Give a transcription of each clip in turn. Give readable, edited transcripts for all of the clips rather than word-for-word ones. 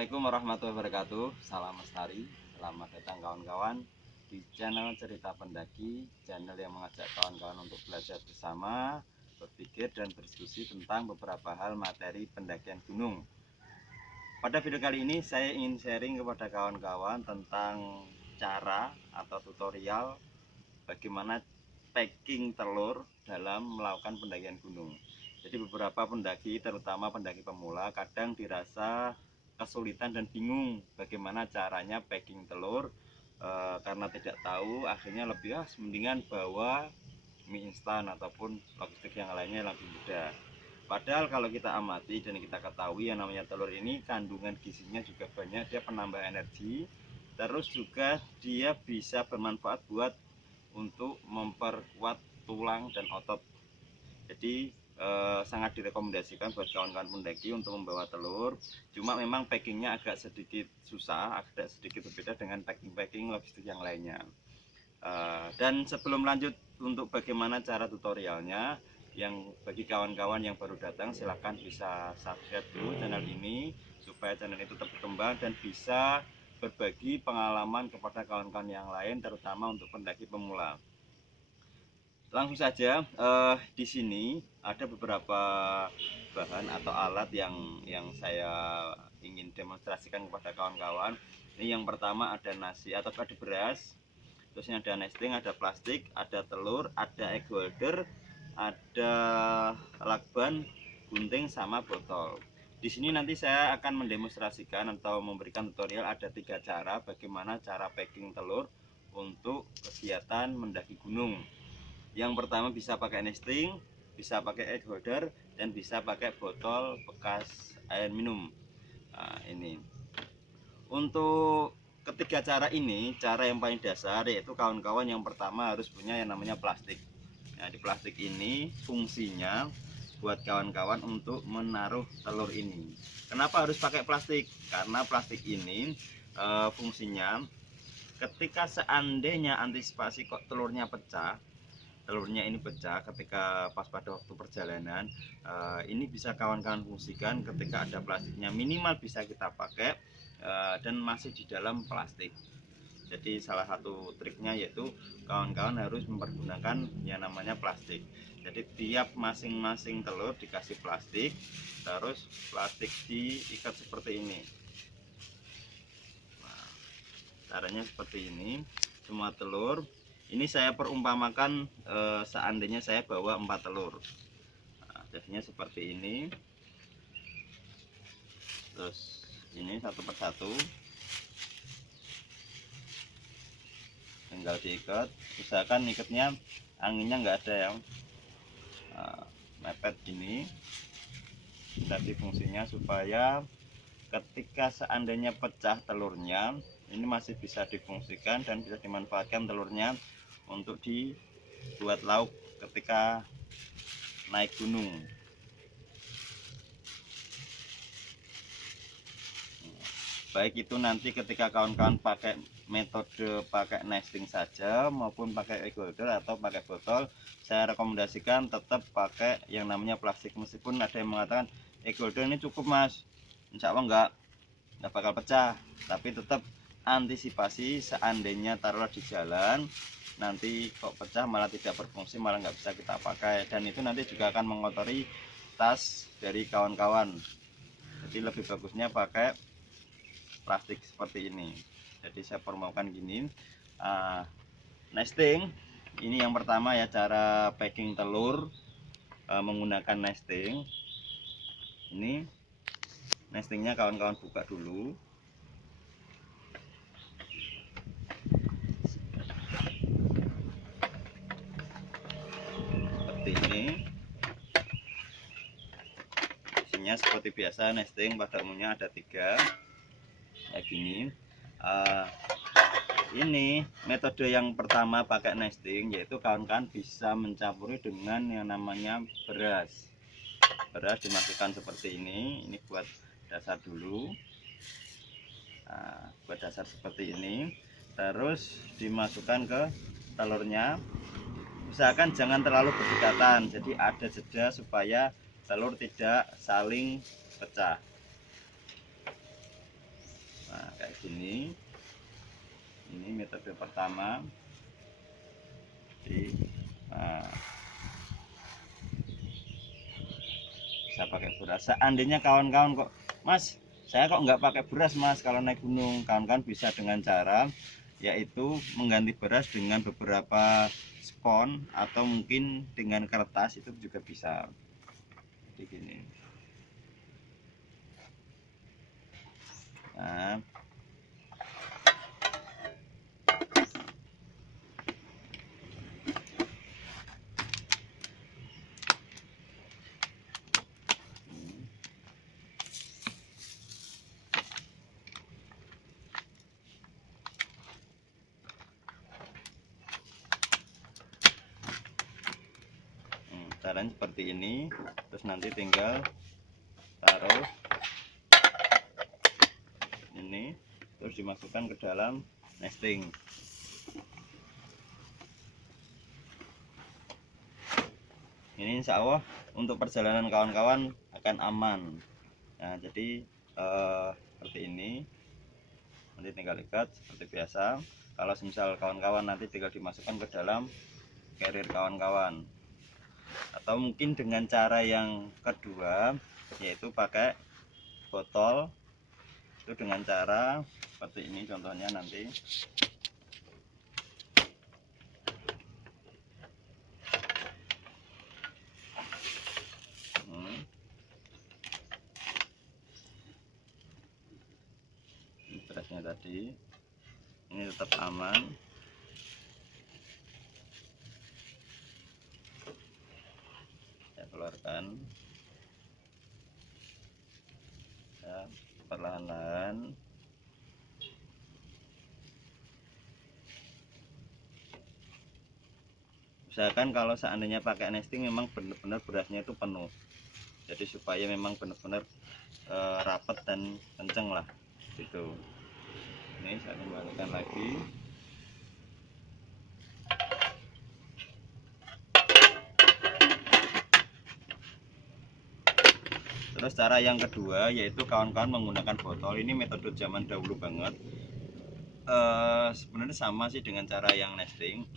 Assalamualaikum warahmatullahi wabarakatuh. Salam lestari. Selamat datang kawan-kawan di channel Cerita Pendaki, channel yang mengajak kawan-kawan untuk belajar bersama, berpikir dan berdiskusi tentang beberapa hal materi pendakian gunung. Pada video kali ini saya ingin sharing kepada kawan-kawan tentang cara atau tutorial bagaimana packing telur dalam melakukan pendakian gunung. Jadi beberapa pendaki, terutama pendaki pemula, kadang dirasa kesulitan dan bingung bagaimana caranya packing telur, karena tidak tahu, akhirnya lebih mendingan bawa mie instan ataupun logistik yang lainnya lebih mudah. Padahal kalau kita amati dan kita ketahui, yang namanya telur ini kandungan gizinya juga banyak, dia penambah energi, terus juga dia bisa bermanfaat buat untuk memperkuat tulang dan otot. Jadi sangat direkomendasikan buat kawan-kawan pendaki untuk membawa telur. Cuma memang packingnya agak sedikit susah, agak sedikit berbeda dengan packing logistik yang lainnya. Dan sebelum lanjut untuk bagaimana cara tutorialnya, yang bagi kawan-kawan yang baru datang silahkan bisa subscribe dulu channel ini supaya channel itu tetap berkembang dan bisa berbagi pengalaman kepada kawan-kawan yang lain, terutama untuk pendaki pemula. Langsung saja, di sini ada beberapa bahan atau alat yang saya ingin demonstrasikan kepada kawan-kawan. Ini yang pertama ada nasi atau ada beras, terusnya ada nesting, ada plastik, ada telur, ada egg holder, ada lakban, gunting, sama botol. Di sini nanti saya akan mendemonstrasikan atau memberikan tutorial ada 3 cara bagaimana cara packing telur untuk kegiatan mendaki gunung. Yang pertama bisa pakai nesting, bisa pakai egg holder, dan bisa pakai botol bekas air minum. Nah, ini untuk ketiga cara ini, cara yang paling dasar yaitu kawan-kawan yang pertama harus punya yang namanya plastik. Nah, di plastik ini fungsinya buat kawan-kawan untuk menaruh telur ini. Kenapa harus pakai plastik? Karena plastik ini fungsinya ketika seandainya antisipasi kok telurnya ini pecah ketika pas pada waktu perjalanan, ini bisa kawan-kawan fungsikan ketika ada plastiknya, minimal bisa kita pakai dan masih di dalam plastik. Jadi salah satu triknya yaitu kawan-kawan harus mempergunakan yang namanya plastik. Jadi tiap masing-masing telur dikasih plastik, terus plastik diikat seperti ini. Nah, caranya seperti ini. Semua telur ini saya perumpamakan, seandainya saya bawa 4 telur. Nah, jadinya seperti ini. Terus ini satu persatu tinggal diikat. Usahakan ikatnya anginnya nggak ada yang mepet gini. Jadi fungsinya supaya ketika seandainya pecah telurnya, ini masih bisa difungsikan dan bisa dimanfaatkan telurnya untuk dibuat lauk ketika naik gunung. Baik itu nanti ketika kawan-kawan pakai metode pakai nesting saja maupun pakai egg holder atau pakai botol, saya rekomendasikan tetap pakai yang namanya plastik. Meskipun ada yang mengatakan egg holder ini cukup mas, insya Allah nggak bakal pecah, tapi tetap antisipasi seandainya taruhlah di jalan nanti kok pecah malah tidak berfungsi, malah nggak bisa kita pakai, dan itu nanti juga akan mengotori tas dari kawan-kawan. Jadi lebih bagusnya pakai plastik seperti ini. Jadi saya permaukan gini. Nesting ini yang pertama ya, cara packing telur menggunakan nesting. Ini nestingnya kawan-kawan buka dulu. Seperti ini. Isinya seperti biasa, nesting pada umumnya ada 3 kayak gini. Ini metode yang pertama pakai nesting, yaitu kawan-kawan bisa mencampuri dengan yang namanya beras. Beras dimasukkan seperti ini buat dasar dulu. Nah, buat dasar seperti ini, terus dimasukkan ke telurnya. Usahakan jangan terlalu berdekatan, jadi ada jeda supaya telur tidak saling pecah. gini. Ini metode pertama. Nah, bisa pakai beras. Seandainya kawan-kawan kok, Mas, saya kok nggak pakai beras Mas kalau naik gunung, kawan-kawan bisa dengan cara yaitu mengganti beras dengan beberapa spons atau mungkin dengan kertas, itu juga bisa. Jadi gini. Nah, caranya seperti ini. Terus nanti tinggal taruh ini, terus dimasukkan ke dalam nesting. Ini insya Allah untuk perjalanan kawan-kawan akan aman. Nah, jadi seperti ini, nanti tinggal ikat seperti biasa. Kalau misal kawan-kawan nanti tinggal dimasukkan ke dalam carrier kawan-kawan, atau mungkin dengan cara yang kedua yaitu pakai botol, itu dengan cara seperti ini contohnya nanti. Ini berasnya tadi, ini tetap aman. Saya keluarkan ya, perlahan-lahan. Usahakan kalau seandainya pakai nesting memang benar-benar berasnya itu penuh, jadi supaya memang benar-benar rapat dan kenceng lah gitu. Ini saya kembalikan lagi. Terus cara yang kedua yaitu kawan-kawan menggunakan botol. Ini metode zaman dahulu banget. Sebenarnya sama sih dengan cara yang nesting.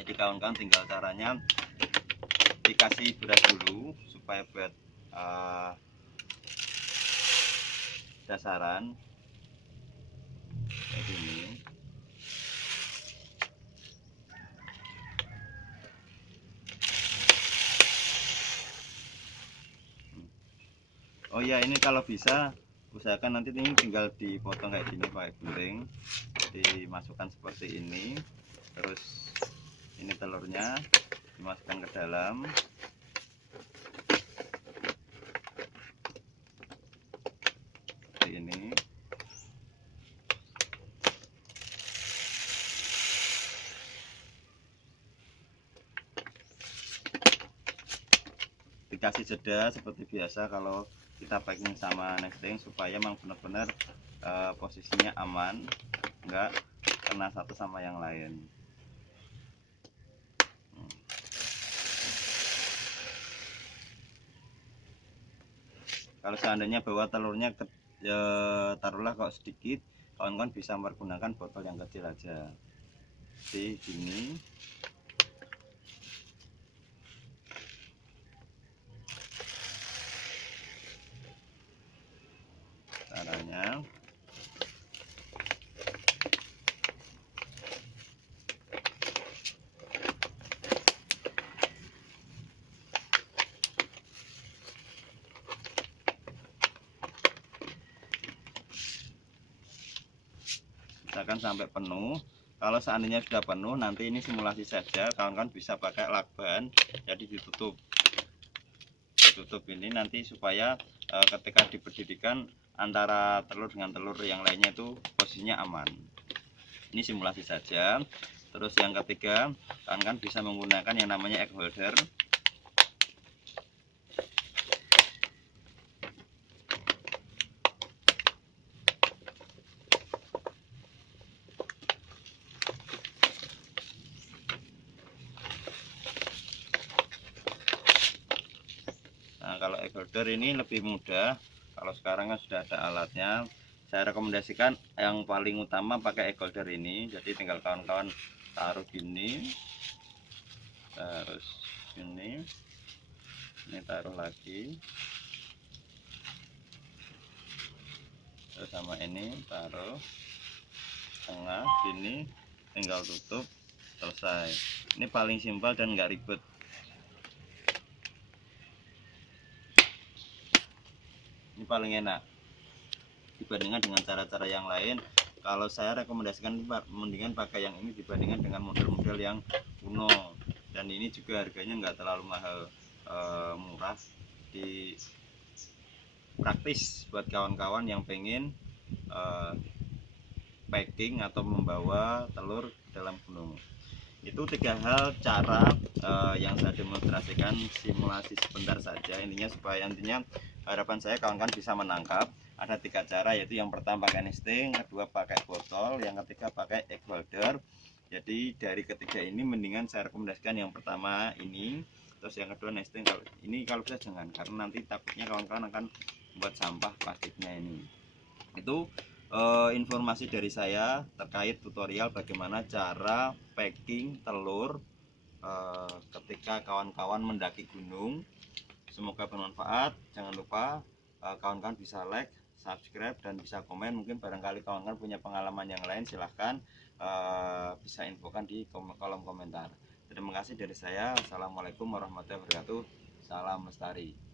Jadi kawan-kawan tinggal caranya dikasih beras dulu supaya buat dasaran kayak gini. Oh ya, ini kalau bisa usahakan nanti ini tinggal dipotong kayak gini pakai gunting, dimasukkan seperti ini. Terus ini telurnya dimasukkan ke dalam. Seperti ini. Dikasih jeda seperti biasa kalau kita packing sama nesting, supaya memang benar-benar posisinya aman, enggak kena satu sama yang lain. Kalau seandainya bawa telurnya taruhlah kok sedikit, kawan-kawan bisa menggunakan botol yang kecil aja seperti gini. Caranya misalkan sampai penuh. Kalau seandainya sudah penuh, nanti ini simulasi saja, kawan-kawan bisa pakai lakban, jadi ditutup ini nanti supaya ketika diberdirikan antara telur dengan telur yang lainnya itu posisinya aman. Ini simulasi saja. Terus yang ketiga, kawan-kawan bisa menggunakan yang namanya egg holder. Nah, kalau egg holder ini lebih mudah. Kalau sekarang kan sudah ada alatnya. saya rekomendasikan yang paling utama pakai egg holder ini. Jadi tinggal kawan-kawan taruh gini, terus ini taruh lagi, terus sama ini taruh tengah gini, tinggal tutup, selesai. Ini paling simpel dan nggak ribet. Ini paling enak dibandingkan dengan cara-cara yang lain. Kalau saya rekomendasikan mendingan pakai yang ini dibandingkan dengan model-model yang kuno, dan ini juga harganya nggak terlalu mahal, murah, di praktis buat kawan-kawan yang pengen packing atau membawa telur dalam gunung. Itu 3 hal cara yang saya demonstrasikan, simulasi sebentar saja. Intinya harapan saya kawan-kawan bisa menangkap. Ada 3 cara, yaitu yang pertama pakai nesting, kedua pakai botol, yang ketiga pakai egg holder. Jadi dari ketiga ini mendingan saya rekomendasikan yang pertama ini, terus yang kedua nesting. Kalau bisa jangan, karena nanti takutnya kawan-kawan akan buat sampah plastiknya ini. Itu informasi dari saya terkait tutorial bagaimana cara packing telur ketika kawan-kawan mendaki gunung. Semoga bermanfaat. Jangan lupa kawan-kawan bisa like, subscribe, dan bisa komen. Mungkin barangkali kawan-kawan punya pengalaman yang lain, silahkan bisa infokan di kolom komentar. Terima kasih dari saya. Assalamualaikum warahmatullahi wabarakatuh. Salam lestari.